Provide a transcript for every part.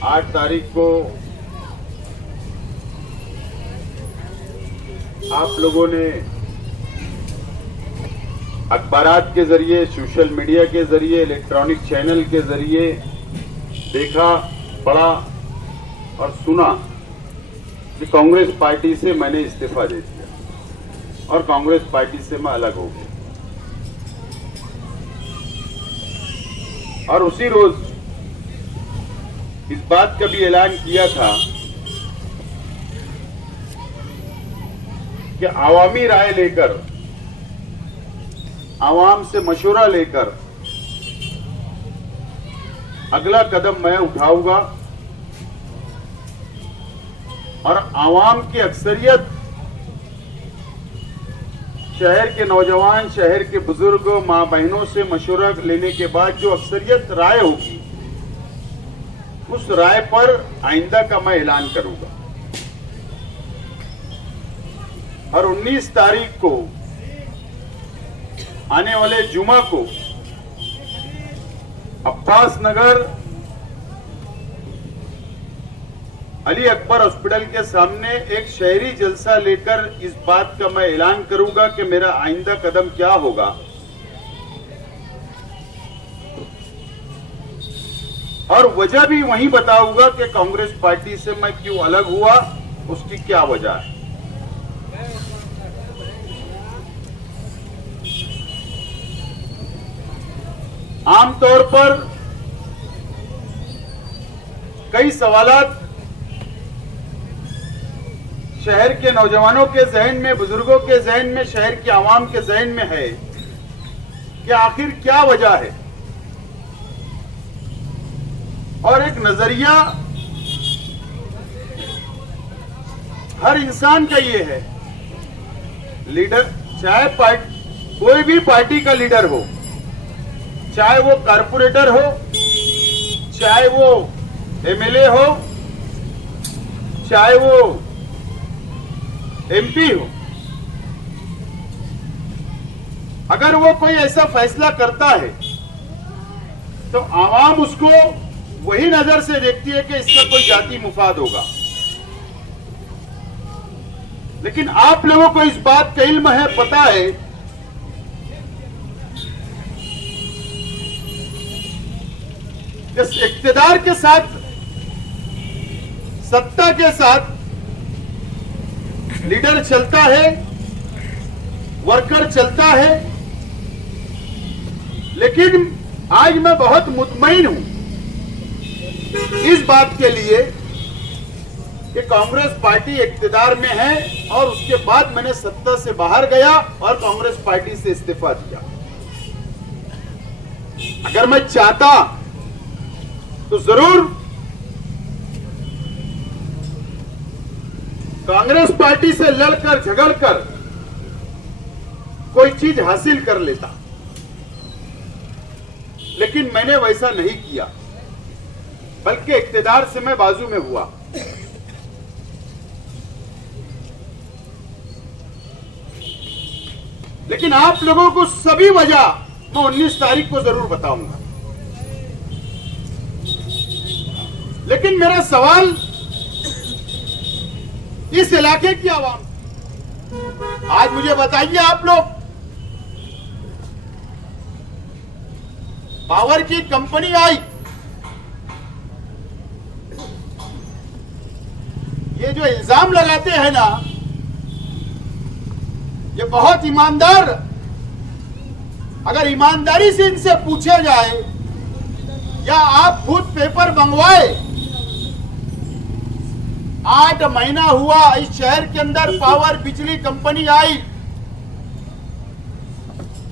8 तारीख को आप लोगों ने अखबारात के जरिए, सोशल मीडिया के जरिए, इलेक्ट्रॉनिक चैनल के जरिए देखा, पढ़ा और सुना कि कांग्रेस पार्टी से मैंने इस्तीफा दे दिया और कांग्रेस पार्टी से मैं अलग हो गया। और उसी रोज इस बात का भी ऐलान किया था कि आवामी राय लेकर, आवाम से मशवरा लेकर अगला कदम मैं उठाऊंगा और आवाम की अक्सरियत, शहर के नौजवान, शहर के बुजुर्गों, मां बहनों से मशवरा लेने के बाद जो अक्सरियत राय होगी, उस राय पर आइंदा का मैं ऐलान करूंगा। और 19 तारीख को आने वाले जुमा को अब्बास नगर अली अकबर हॉस्पिटल के सामने एक शहरी जलसा लेकर इस बात का मैं ऐलान करूंगा कि मेरा आइंदा कदम क्या होगा। और वजह भी वहीं बताऊंगा कि कांग्रेस पार्टी से मैं क्यों अलग हुआ, उसकी क्या वजह है। आमतौर पर कई सवालात शहर के नौजवानों के जहन में, बुजुर्गों के जहन में, शहर के आवाम के जहन में है कि आखिर क्या वजह है। और एक नजरिया हर इंसान का ये है, लीडर चाहे कोई भी पार्टी का लीडर हो, चाहे वो कारपोरेटर हो, चाहे वो एमएलए हो, चाहे वो एमपी हो, अगर वो कोई ऐसा फैसला करता है तो आवाम उसको वही नजर से देखती है कि इसका कोई जाति मुफाद होगा। लेकिन आप लोगों को इस बात का इल्म है, पता है कि इख्तिदार के साथ, सत्ता के साथ लीडर चलता है, वर्कर चलता है। लेकिन आज मैं बहुत मुतमईन हूं इस बात के लिए कि कांग्रेस पार्टी इख्तिदार में है और उसके बाद मैंने सत्ता से बाहर गया और कांग्रेस पार्टी से इस्तीफा दिया। अगर मैं चाहता तो जरूर कांग्रेस पार्टी से लड़कर झगड़कर कोई चीज हासिल कर लेता, लेकिन मैंने वैसा नहीं किया, बल्कि इख्तिदार से मैं बाजू में हुआ। लेकिन आप लोगों को सभी वजह मैं 19 तारीख को जरूर बताऊंगा। लेकिन मेरा सवाल इस इलाके की आवाम, आज मुझे बताइए, आप लोग पावर की कंपनी आई, ये जो इल्जाम लगाते हैं ना, ये बहुत ईमानदार, अगर ईमानदारी से इनसे पूछा जाए या आप खुद पेपर मंगवाए, 8 महीना हुआ इस शहर के अंदर पावर बिजली कंपनी आई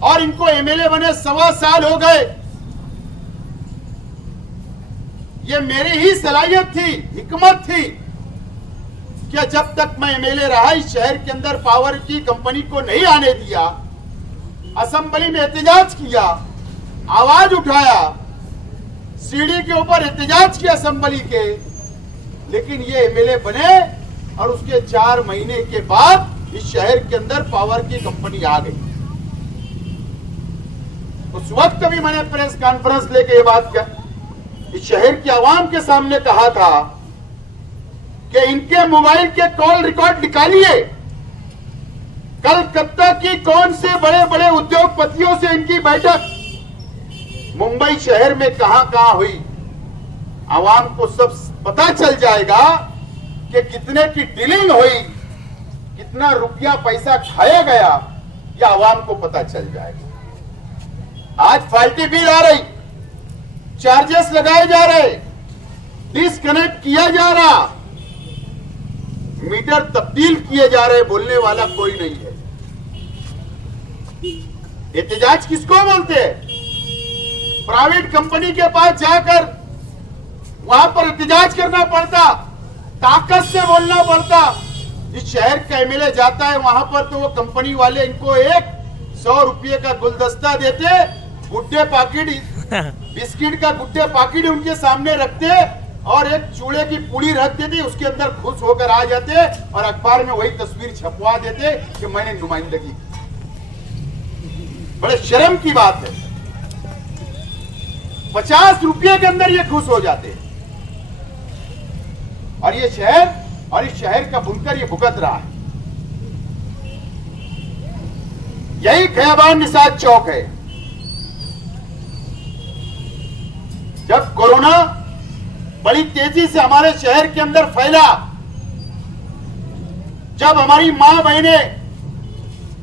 और इनको एमएलए बने 1.25 साल हो गए। ये मेरी ही सलाहियत थी, हिकमत थी कि जब तक मैं एमएलए रहा इस शहर के अंदर पावर की कंपनी को नहीं आने दिया। असेंबली में एहतजाज किया, आवाज उठाया, सीढ़ी के ऊपर एहतजाज किया असेंबली के, लेकिन ये एमएलए बने और उसके 4 महीने के बाद इस शहर के अंदर पावर की कंपनी आ गई। उस वक्त भी मैंने प्रेस कॉन्फ्रेंस लेके ये बात इस शहर की आवाम के सामने कहा था कि इनके मोबाइल के कॉल रिकॉर्ड निकालिए। कलकत्ता की कौन से बड़े बड़े उद्योगपतियों से इनकी बैठक मुंबई शहर में कहां हुई, आवाम को सब पता चल जाएगा कि कितने की डीलिंग हुई, कितना रुपया पैसा खाया गया, यह आवाम को पता चल जाएगा। आज फाल्टी बिल आ रही, चार्जेस लगाए जा रहे, डिस्कनेक्ट किया जा रहा, मीटर तब्दील किए जा रहे, बोलने वाला कोई नहीं है। एहतजाज किसको बोलते हैं? प्राइवेट कंपनी के पास जाकर वहां पर एहतजाज करना पड़ता, ताकत से बोलना पड़ता। इस शहर का एमएलए जाता है वहां पर तो वो कंपनी वाले इनको 100 रुपये का गुलदस्ता देते, गुड्डे पाकिट, बिस्किट का गुड्डे पाकिट उनके सामने रखते और एक चूड़े की पुड़ी रख देती, उसके अंदर खुश होकर आ जाते और अखबार में वही तस्वीर छपवा देते कि मैंने नुमाइंदगी। बड़े शर्म की बात है। 50 रुपये के अंदर ये खुश हो जाते और ये शहर और इस शहर का बुनकर ये भुगत रहा है। यही खयाबान निसाद चौक है। जब कोरोना बड़ी तेजी से हमारे शहर के अंदर फैला, जब हमारी मां बहनें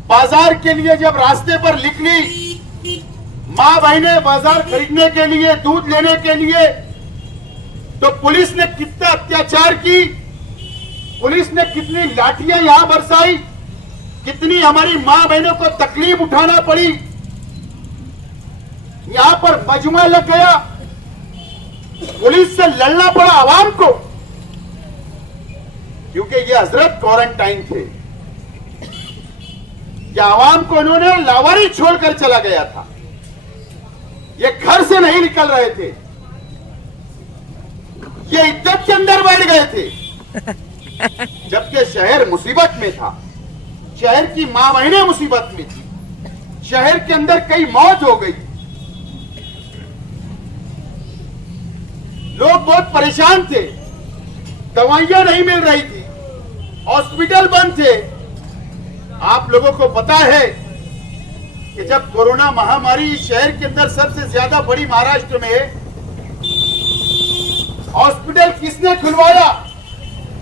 बाजार के लिए जब रास्ते पर निकली, मां बहनें बाजार खरीदने के लिए, दूध लेने के लिए, तो पुलिस ने कितना अत्याचार की, पुलिस ने कितनी लाठियां यहां बरसाई, कितनी हमारी मां बहनों को तकलीफ उठाना पड़ी। यहां पर मजमा लग गया, पुलिस से लड़ना पड़ा आवाम को, क्योंकि ये हजरत क्वारंटाइन थे। या आवाम को इन्होंने लावारी छोड़कर चला गया था, ये घर से नहीं निकल रहे थे, ये इज्जत के अंदर बैठ गए थे, जबकि शहर मुसीबत में था, शहर की मां बहनें मुसीबत में थी, शहर के अंदर कई मौत हो गई, लोग बहुत परेशान थे, दवाइयां नहीं मिल रही थी, हॉस्पिटल बंद थे। आप लोगों को पता है कि जब कोरोना महामारी शहर के अंदर सबसे ज्यादा बड़ी महाराष्ट्र में, हॉस्पिटल किसने खुलवाया?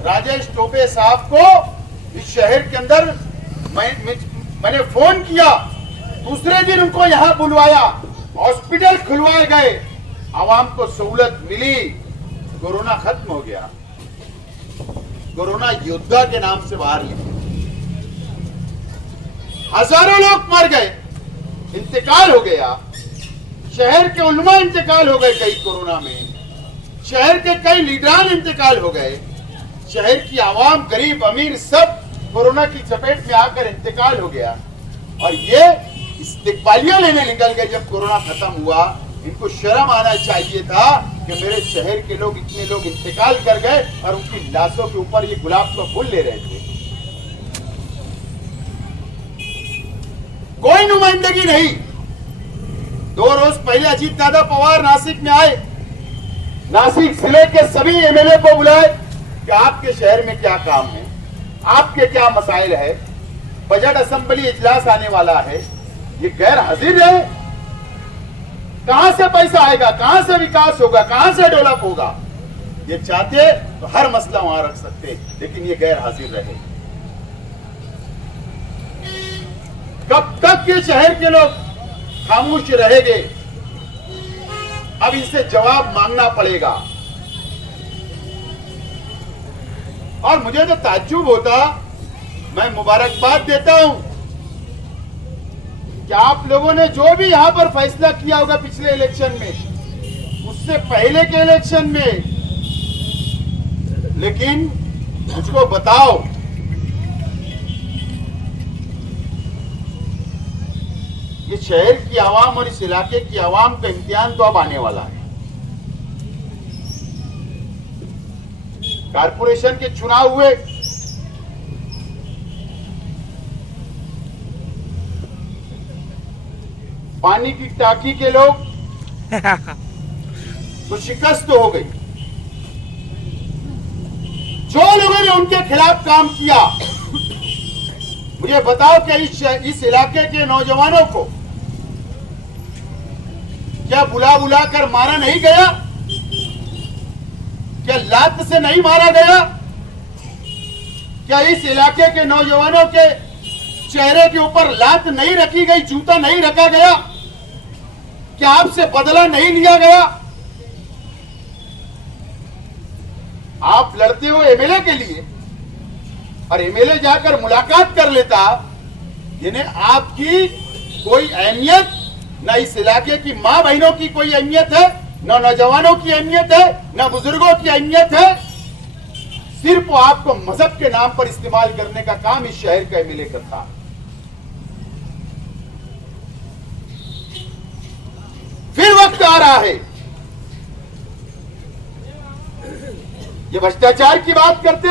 राजेश टोपे साहब को इस शहर के अंदर मैंने फोन किया, दूसरे दिन उनको यहां बुलवाया, हॉस्पिटल खुलवाए गए, आवाम को सहूलत मिली, कोरोना खत्म हो गया। कोरोना योद्धा के नाम से बाहर निकले, हजारों लोग मर गए, इंतकाल हो गया, शहर के उलमा इंतकाल हो गए कई कोरोना में, शहर के कई लीडरान इंतकाल हो गए, शहर की आवाम गरीब अमीर सब कोरोना की चपेट में आकर इंतकाल हो गया। और ये इस्तिकबालियां लेने निकल गए जब कोरोना खत्म हुआ। इनको शर्म आना चाहिए था कि मेरे शहर के लोग, इतने लोग इंतकाल कर गए और उनकी लाशों के ऊपर ये गुलाब का फूल ले रहे थे। कोई नुमाइंदगी नहीं। 2 रोज पहले अजीत दादा पवार नासिक में आए, नासिक जिले के सभी एमएलए को बुलाए कि आपके शहर में क्या काम है, आपके क्या मसाइल है, बजट असेंबली इजलास आने वाला है, ये गैर हाजिर है। कहां से पैसा आएगा, कहां से विकास होगा, कहां से डेवलप होगा? ये चाहते तो हर मसला वहां रख सकते, लेकिन ये गैर हाजिर रहे। कब तक ये शहर के लोग खामोश रहेंगे? अब इनसे जवाब मांगना पड़ेगा। और मुझे तो ताज्जुब होता, मैं मुबारकबाद देता हूं कि आप लोगों ने जो भी यहां पर फैसला किया होगा पिछले इलेक्शन में, उससे पहले के इलेक्शन में, लेकिन मुझको बताओ, ये शहर की आवाम और इस इलाके की आवाम का इम्तिहान तो अब आने वाला है। कारपोरेशन के चुनाव हुए, पानी की टाकी के लोग तो शिकस्त हो गई। जो लोगों ने उनके खिलाफ काम किया, मुझे बताओ कि इस इलाके के नौजवानों को क्या बुला बुला कर मारा नहीं गया? क्या लात से नहीं मारा गया? क्या इस इलाके के नौजवानों के चेहरे के ऊपर लात नहीं रखी गई, जूता नहीं रखा गया? क्या आपसे बदला नहीं लिया गया? आप लड़ते हो एमएलए के लिए, और एमएलए जाकर मुलाकात कर लेता, जिन्हें आपकी कोई अहमियत, न इस इलाके की मां बहनों की कोई अहमियत है, न नौजवानों की अहमियत है, न बुजुर्गों की अहमियत है। सिर्फ वो आपको मजहब के नाम पर इस्तेमाल करने का काम इस शहर का एमएलए करता। फिर वक्त आ रहा है, ये भ्रष्टाचार की बात करते,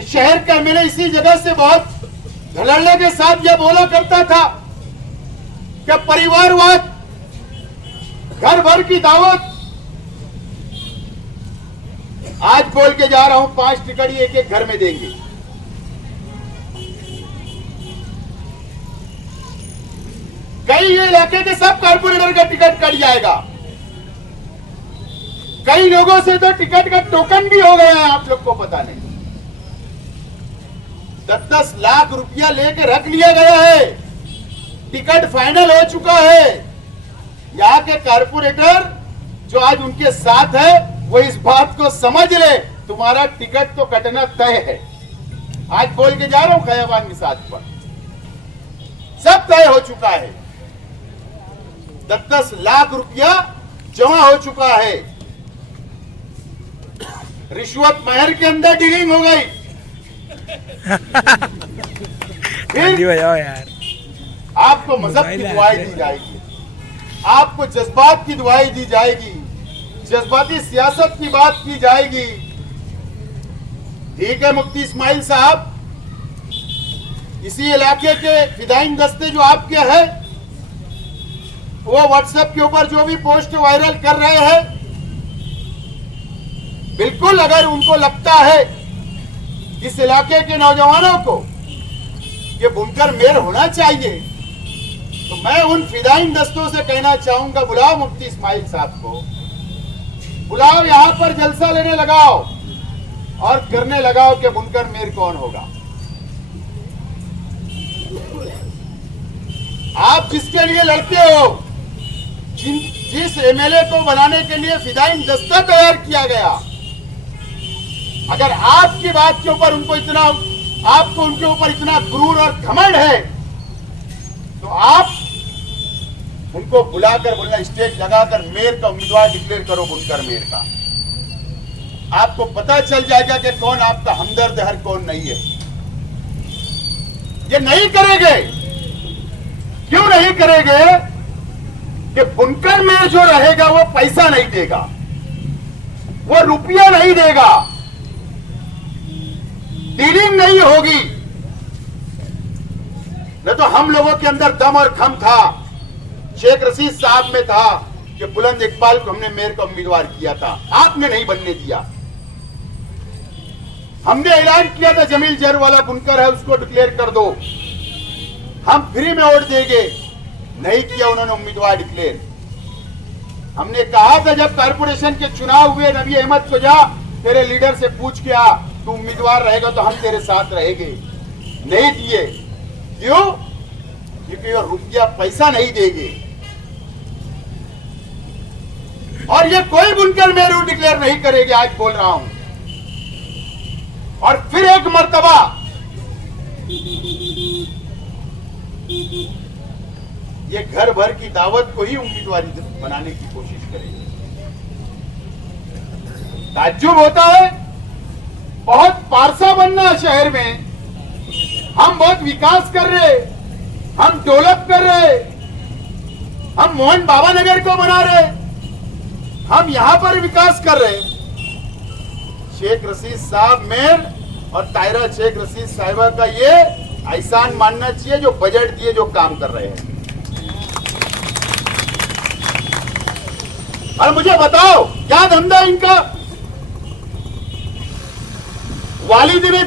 इस शहर का एमएलए इसी जगह से बहुत धड़ल्ले के साथ यह बोला करता था कि परिवारवाद, घर भर की दावत। आज बोल के जा रहा हूं 5 टिकट एक एक घर में देंगे। कई ये इलाके के सब कारपोरेटर का टिकट कट जाएगा। कई लोगों से तो टिकट का टोकन भी हो गया है, आप लोग को पता नहीं। 10-10 लाख रुपया लेके रख लिया गया है, टिकट फाइनल हो चुका है। यहाँ के कारपोरेटर जो आज उनके साथ है, वो इस बात को समझ ले, तुम्हारा टिकट तो कटना तय है। आज बोल के जा रहा हूं खयाबान के साथ पर सब तय हो चुका है। 10-10 लाख रुपया जमा हो चुका है। रिश्वत महर के अंदर डीलिंग हो गई। फिर यार आपको मजहब की दुआई दी जाएगी, आपको जज्बात की दुआई दी जाएगी, जज्बाती सियासत की बात की जाएगी। ठीक है मुफ्ती इस्माइल साहब, इसी इलाके के फिदाइन दस्ते जो आपके हैं, वो व्हाट्सएप के ऊपर जो भी पोस्ट वायरल कर रहे हैं, बिल्कुल अगर उनको लगता है इस इलाके के नौजवानों को ये बुनकर मेयर होना चाहिए, तो मैं उन फिदाइन दस्तों से कहना चाहूंगा, बुलाओ मुफ्ती इस्माइल साहब को, बुलाओ, यहां पर जलसा लेने लगाओ और करने लगाओ कि बुनकर मेयर कौन होगा। आप जिसके लिए लड़ते हो, जिस एमएलए को बनाने के लिए फिदाइन दस्ता तैयार किया गया, अगर आपकी बात के ऊपर आपको उनके ऊपर इतना क्रूर और घमंड है, तो आप उनको बुलाकर बोलना, स्टेज लगाकर मेयर का उम्मीदवार डिक्लेयर करो, बुनकर मेयर का। आपको पता चल जाएगा कि कौन आपका हमदर्द है, कौन नहीं है। ये नहीं करेंगे, क्यों नहीं करेंगे? कि बुनकर मेयर जो रहेगा वो पैसा नहीं देगा, वो रुपया नहीं देगा, डीलिंग नहीं होगी। न तो हम लोगों के अंदर दम और खम था, शेख रशीद साहब में था कि बुलंद इकबाल को हमने मेयर का उम्मीदवार किया था, आपने नहीं बनने दिया। हमने ऐलान किया था जमील जर वाला बुनकर है, उसको डिक्लेयर कर दो, हम फ्री में वोट देंगे, नहीं किया उन्होंने उम्मीदवार डिक्लेयर। हमने कहा था जब कारपोरेशन के चुनाव हुए, नबी अहमद को जा तेरे लीडर से पूछ के आ, तू उम्मीदवार रहेगा तो हम तेरे साथ रहेंगे, नहीं दिए। क्यों? क्योंकि वो रुपया पैसा नहीं देंगे। और ये कोई बुनकर मेयर डिक्लेयर नहीं करेगी, आज बोल रहा हूं। और फिर एक मर्तबा ये घर भर की दावत को ही उम्मीदवारी बनाने की कोशिश करेंगे। ताज्जुब होता है, बहुत पारसा बनना शहर में, हम बहुत विकास कर रहे, हम डेवलप कर रहे, हम मोहन बाबा नगर को बना रहे, हम यहां पर विकास कर रहे। शेख रशीद साहब मेयर और तायरा शेख रशीद साहिबा का ये एहसान मानना चाहिए जो बजट दिए, जो काम कर रहे हैं। और मुझे बताओ क्या धंधा इनका? वालिद ने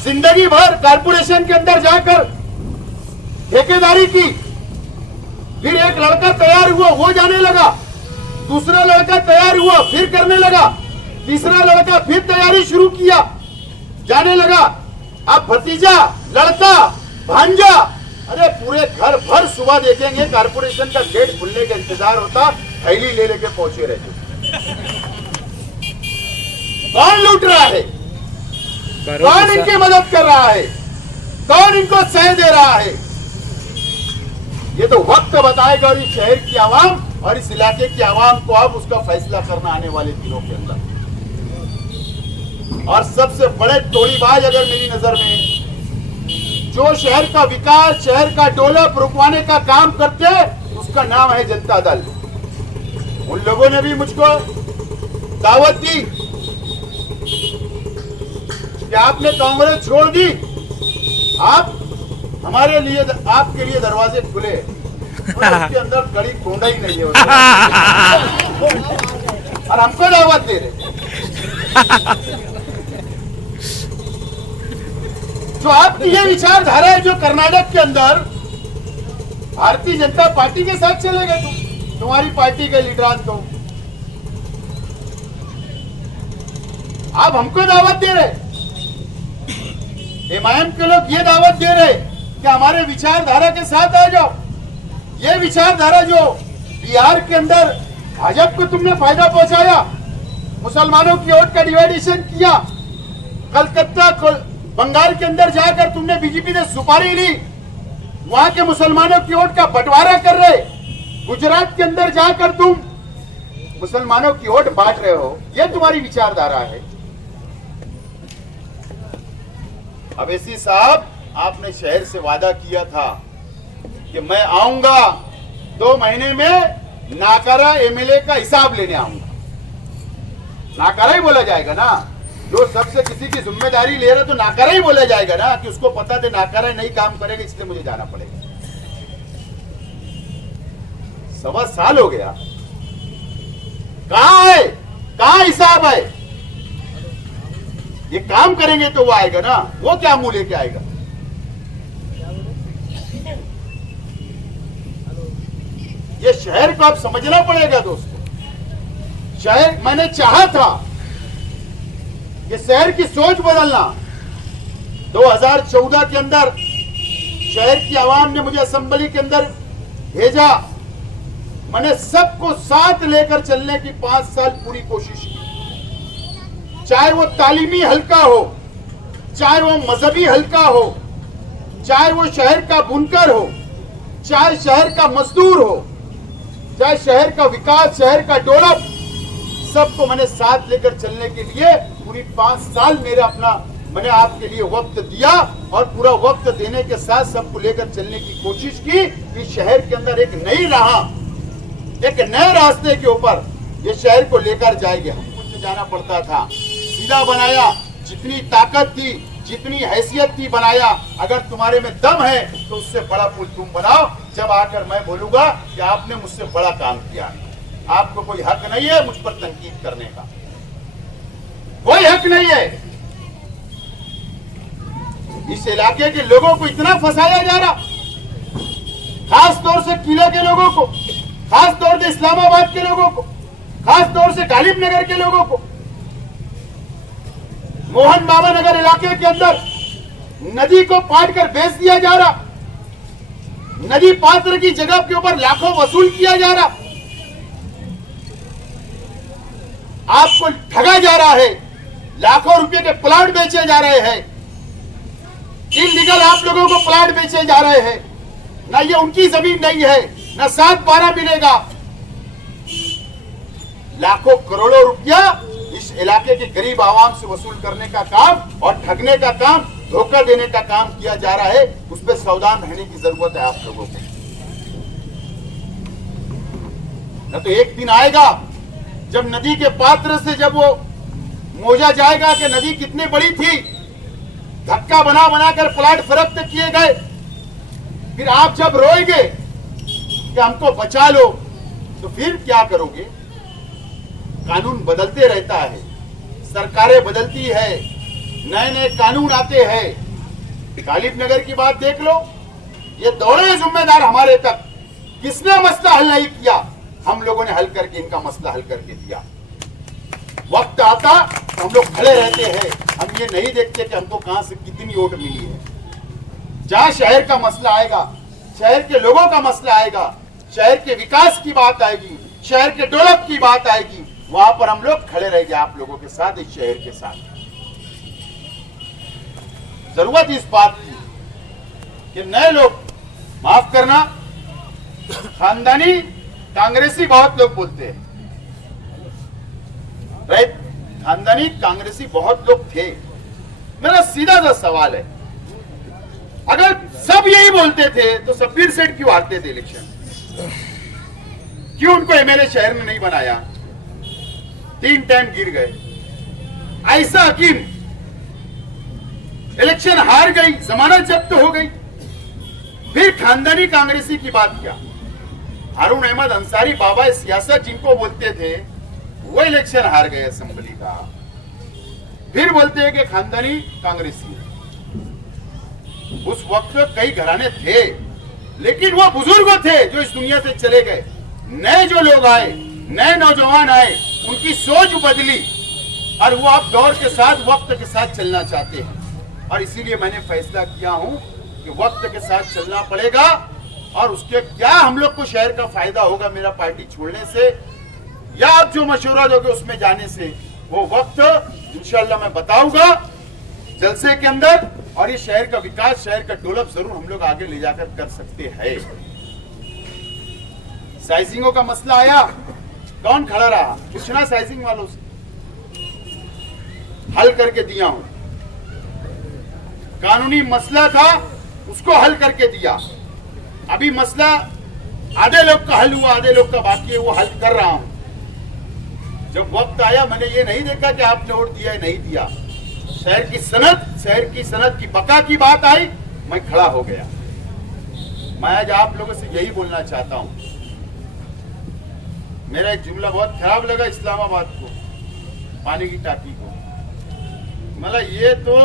जिंदगी भर कारपोरेशन के अंदर जाकर ठेकेदारी की, फिर एक लड़का तैयार हुआ वो जाने लगा, दूसरा लड़का तैयार हुआ फिर करने लगा, तीसरा लड़का फिर तैयारी शुरू किया, जाने लगा। अब भतीजा, लड़का, भांजा, अरे पूरे घर भर सुबह देखेंगे कारपोरेशन का गेट खुलने का इंतजार होता, थैली ले लेके पहुंचे रहते। कौन लूट रहा है? कौन इनकी मदद कर रहा है? कौन इनको सह दे रहा है? ये तो वक्त बताएगा और इस शहर की आवाम और इस इलाके की आवाम को अब उसका फैसला करना आने वाले दिनों के अंदर। और सबसे बड़े टोलीबाज अगर मेरी नजर में जो शहर का विकास, शहर का डेवलप रुकवाने का काम करते, उसका नाम है जनता दल। उन लोगों ने भी मुझको दावत दी कि आपने कांग्रेस छोड़ दी, आप हमारे लिए, आपके लिए दरवाजे खुले, उसके अंदर कड़ी कोंडा ही नहीं है और हमको दावत दे रहे। जो आपकी ये विचारधारा है, जो कर्नाटक के अंदर भारतीय जनता पार्टी के साथ चले गए, तुम्हारी पार्टी के लीडरान तो आप हमको दावत दे रहे। एमआईएम के लोग ये दावत दे रहे कि हमारे विचारधारा के साथ आ जाओ। ये विचारधारा जो बिहार के अंदर भाजपा को तुमने फायदा पहुंचाया, मुसलमानों की वोट का डिवाइडेशन किया, कलकत्ता बंगाल के अंदर जाकर तुमने बीजेपी ने सुपारी ली, वहां के मुसलमानों की वोट का बंटवारा कर रहे, गुजरात के अंदर जाकर तुम मुसलमानों की वोट बांट रहे हो, ये तुम्हारी विचारधारा है। अवैसी साहब, आपने शहर से वादा किया था कि मैं आऊंगा 2 महीने में नाकारा एमएलए का हिसाब लेने आऊंगा। नाकारा ही बोला जाएगा ना, जो सबसे किसी की जिम्मेदारी ले रहा तो नाकारा ही बोला जाएगा ना, कि उसको पता थे नाकारा नहीं काम करेगा इसलिए मुझे जाना पड़ेगा। 1.25 साल हो गया, कहां है, कहां हिसाब है? ये काम करेंगे तो वो आएगा ना, वो क्या मुंह लेके आएगा? ये शहर को आप समझना पड़ेगा दोस्तों। शहर, मैंने चाहा था कि शहर की सोच बदलना। 2014 के अंदर शहर की आवाम ने मुझे असेंबली के अंदर भेजा, मैंने सबको साथ लेकर चलने की 5 साल पूरी कोशिश की। चाहे वो तालीमी हल्का हो, चाहे वो मजहबी हल्का हो, चाहे वो शहर का बुनकर हो, चाहे शहर का मजदूर हो, चाहे शहर का विकास, शहर का डेवलप, सबको मैंने साथ लेकर चलने के लिए पूरी 5 साल मैंने आपके लिए वक्त दिया और पूरा वक्त देने के साथ सबको लेकर चलने की कोशिश की कि शहर के अंदर एक नई राह, एक नए रास्ते के ऊपर ये शहर को लेकर जाएंगे। हमको तो जाना पड़ता था, सीधा बनाया, जितनी ताकत थी, जितनी हैसियत थी बनाया। अगर तुम्हारे में दम है तो उससे बड़ा पुल तुम बनाओ, जब आकर मैं बोलूंगा कि आपने मुझसे बड़ा काम किया। आपको कोई हक नहीं है मुझ पर तनकीद करने का, कोई हक नहीं है। इस इलाके के लोगों को इतना फंसाया जा रहा, खास तौर से किले के लोगों को, खास तौर से इस्लामाबाद के लोगों को, खास तौर से गालिब नगर के लोगों को। मोहन बाबा नगर इलाके के अंदर नदी को पाट कर बेच दिया जा रहा, नदी पात्र की जगह के ऊपर लाखों वसूल किया जा रहा, आपको ठगा जा रहा है, लाखों रुपए के प्लाट बेचे जा रहे हैं, इनलीगल आप लोगों को प्लाट बेचे जा रहे हैं। ना ये उनकी जमीन नहीं है, ना 7-12 मिलेगा। लाखों करोड़ों रुपया इस इलाके के गरीब आवाम से वसूल करने का काम और ठगने का काम, धोखा देने का काम किया जा रहा है। उस पर सावधान रहने की जरूरत है आप लोगों को। न तो एक दिन आएगा जब नदी के पात्र से जब वो मोजा जाएगा कि नदी कितनी बड़ी थी, धक्का बना बनाकर प्लाट फरोख्त किए गए, फिर आप जब रोएंगे कि हमको बचा लो, तो फिर क्या करोगे? कानून बदलते रहता है, सरकारें बदलती है, नए नए कानून आते हैं। गालिब नगर की बात देख लो, ये दौड़े जिम्मेदार हमारे तक, किसने मसला हल नहीं किया, हम लोगों ने हल करके इनका मसला हल करके दिया। वक्त आता तो हम लोग खड़े रहते हैं, हम ये नहीं देखते कि हमको कहां से कितनी वोट मिली है। जहां शहर का मसला आएगा, शहर के लोगों का मसला आएगा, शहर के विकास की बात आएगी, शहर के डेवलप की बात आएगी, वहां पर हम लोग खड़े रहेंगे आप लोगों के साथ, इस शहर के साथ। जरूरत इस बात की कि नए लोग, माफ करना, खानदानी कांग्रेसी बहुत लोग बोलते हैं, राइट? खानदानी कांग्रेसी बहुत लोग थे। मेरा सीधा सा सवाल है, अगर सब यही बोलते थे तो सब्बीर सेठ क्यों हारते थे इलेक्शन? क्यों उनको एमएलए शहर में नहीं बनाया? 3 टाइम गिर गए। ऐसा हकीम इलेक्शन हार गई, जमानत जब्त हो गई। फिर खानदानी कांग्रेसी की बात क्या? हारून अहमद अंसारी बाबा सियासत जिनको बोलते थे, वो इलेक्शन हार गए असेंबली का। फिर बोलते हैं कि खानदानी कांग्रेसी। उस वक्त कई घराने थे, लेकिन वो बुजुर्ग थे जो इस दुनिया से चले गए। नए जो लोग आए, नए नौजवान आए, उनकी सोच बदली और वो अब दौर के साथ, वक्त के साथ चलना चाहते हैं। और इसीलिए मैंने फैसला किया हूं कि वक्त के साथ चलना पड़ेगा। और उसके क्या हम लोग को शहर का फायदा होगा मेरा पार्टी छोड़ने से, या आप जो मशवरा दोगे उसमें जाने से, वो वक्त इंशाल्लाह मैं बताऊंगा जलसे के अंदर। और ये शहर का विकास, शहर का डेवलप जरूर हम लोग आगे ले जाकर कर सकते हैं। साइजिंगों का मसला आया, कौन खड़ा रहा? पूछना साइजिंग वालों से, हल करके दिया हूं। कानूनी मसला था, उसको हल करके दिया। अभी मसला आधे लोग का हल हुआ, आधे लोग का बाकी है, वो हल कर रहा हूं। जब वक्त आया, मैंने ये नहीं देखा कि आपने वोट दिया है नहीं दिया। शहर की सनत की बका की बात आई, मैं खड़ा हो गया। मैं आज आप लोगों से यही बोलना चाहता हूं। मेरा एक जुमला बहुत खराब लगा इस्लामाबाद को, पानी की टाकी को। मतलब ये तो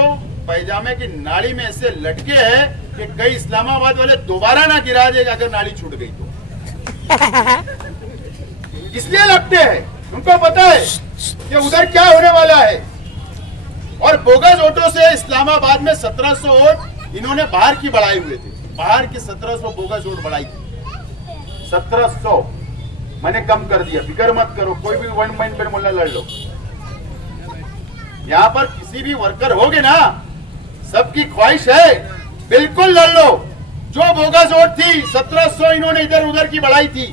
पैजामे की नाली में ऐसे लटके हैं कि कई इस्लामाबाद वाले दोबारा ना गिरा देगा अगर नाली छूट गई तो। इसलिए लगते हैं, उनको पता है कि उधर क्या होने वाला है। और बोगस वोटों से इस्लामाबाद में 1700 वोट इन्होंने बाहर की बढ़ाए हुए थे। बाहर की 1700 बोगस वोट बढ़ाई थी। 1700 मैंने कम कर दिया। फिक्र मत करो, कोई भी 1 महीने पर मुल्ला लड़ लो। यहाँ पर किसी भी वर्कर होगे ना, सबकी ख्वाहिश है बिल्कुल लड़ लो। जो बोगस वोट थी 1700 इन्होंने इधर उधर की बढ़ाई थी,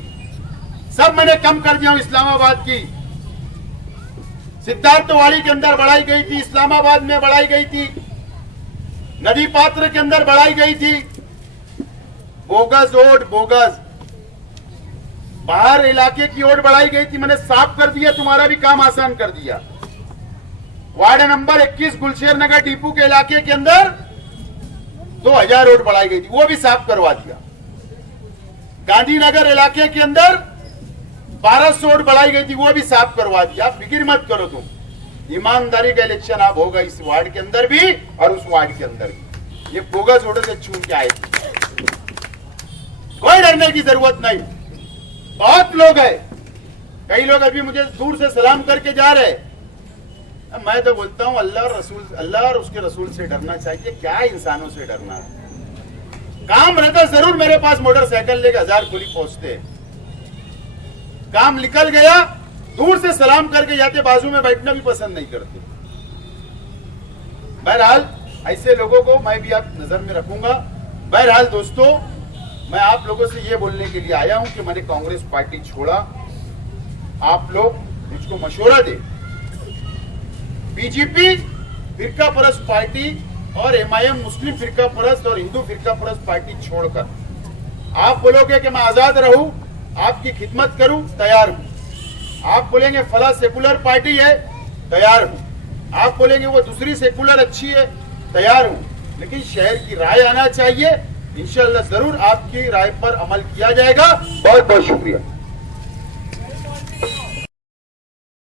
सब मैंने कम कर दिया हूं। इस्लामाबाद की सिद्धार्थवाड़ी के अंदर बढ़ाई गई थी, इस्लामाबाद में बढ़ाई गई थी, नदी पात्र के अंदर बढ़ाई गई थी। बोगस वोट, बोगस बाहर इलाके की ओर बढ़ाई गई थी, मैंने साफ कर दिया, तुम्हारा भी काम आसान कर दिया। वार्ड नंबर 21 गुलशेर नगर डिपू के इलाके के अंदर 2000 वोट बढ़ाई गई थी, वो भी साफ करवा दिया। गांधीनगर इलाके के अंदर 1200 वोट बढ़ाई गई थी, वो भी साफ करवा दिया। फिक्र मत करो तुम, ईमानदारी का इलेक्शन अब होगा इस वार्ड के अंदर भी और उस वार्ड के अंदर भी। ये बोगस वोटों से छूट के आए थे, कोई डरने की जरूरत नहीं। बहुत लोग हैं, कई लोग अभी मुझे दूर से सलाम करके जा रहे हैं। मैं तो बोलता हूं अल्लाह और उसके रसूल से डरना चाहिए, क्या इंसानों से डरना है। काम रहता जरूर मेरे पास मोटरसाइकिल लेकर 1000 कुली पहुंचते, काम निकल गया, दूर से सलाम करके जाते, बाजू में बैठना भी पसंद नहीं करते। बहरहाल ऐसे लोगों को मैं भी आप नजर में रखूंगा। बहरहाल दोस्तों, मैं आप लोगों से ये बोलने के लिए आया हूं कि मैंने कांग्रेस पार्टी छोड़ा। आप लोग मुझको मशवरा दे, बीजेपी फिरका परस्त पार्टी और एमआईएम मुस्लिम फिरका परस्त और हिंदू फिरका परस्त पार्टी छोड़कर आप बोलोगे कि मैं आजाद रहूं, आपकी खिदमत करूं, तैयार हूं। आप बोलेंगे फला सेकुलर पार्टी है, तैयार हूं। आप बोलेंगे वो दूसरी सेकुलर अच्छी है, तैयार हूं। लेकिन शहर की राय आना चाहिए, इंशाअल्लाह जरूर आपकी राय पर अमल किया जाएगा। बहुत बहुत शुक्रिया।